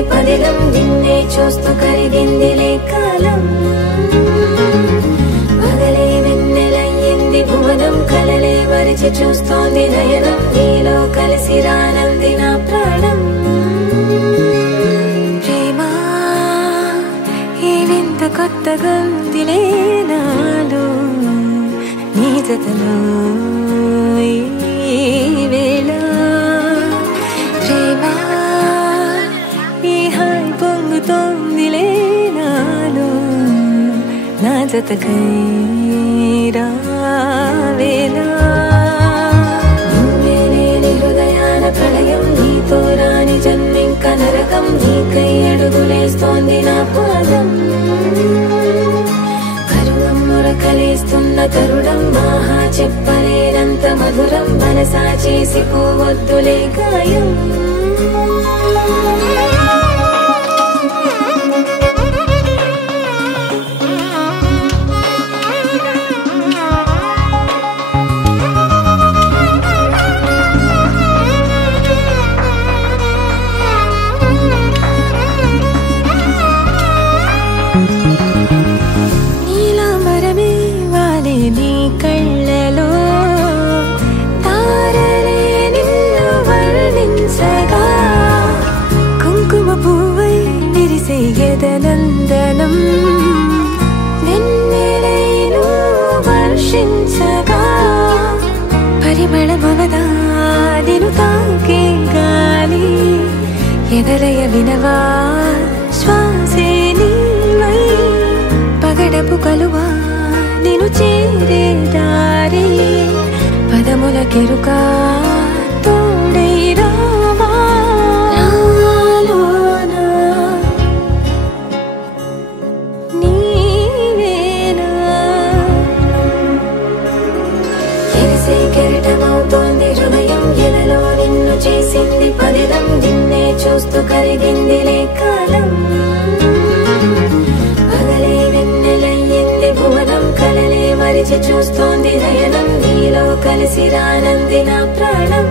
చేసింది పదిలం నిన్నే చూస్తూ కరిగిందిలే కాలం పగలే వెన్నెలయ్యింది భువనం కలలే మరిచి చూస్తోంది నయనం నీలో కలిసి రానంది నా ప్రాణం ప్రేమ ఈ వింత కొత్తగా ఉందిలే నాలో నీ జతలో ఈ వేళ ప్రేమ ఈ హాయి పొంగుతోందిలే నాలో నా జతకై రావేళ నువ్వే లేని హృదయాల ప్రళయం నీతో రాని జన్మింక నరకం నీకై అడుగులేస్తోంది నా పాదం కలిస్తున్న తరుణం మహా చెప్పలేనంత మధురం మనసా చేసి పోవద్దులే గాయం నీ కళ్ళలో తారలే నిన్ను వర్ణించగా కుంకుమ పువ్వై విరిసే ఎదనందనం వెన్నెలైను వర్షించగా పరిమళమవదా నిన్ను తాకే గాలి ఎదలయ వినవా శ్వాసే నీవై పగడపు కలువా నిన్ను చేరే దారి పదముల కెరుక తోడై రావా నాలోనా నీవేనా ఎరిసే కెరటమవుతోంది హృదయం ఎలలో నిన్ను చేసింది పదిలం నిన్నే చూస్తూ కరిగిందిలే కాలం పగలే వెన్నెలయ్యింది భువనం కలలే మరిచి చూస్తోంది నయనం నీలో కలిసి రానంది నా ప్రాణం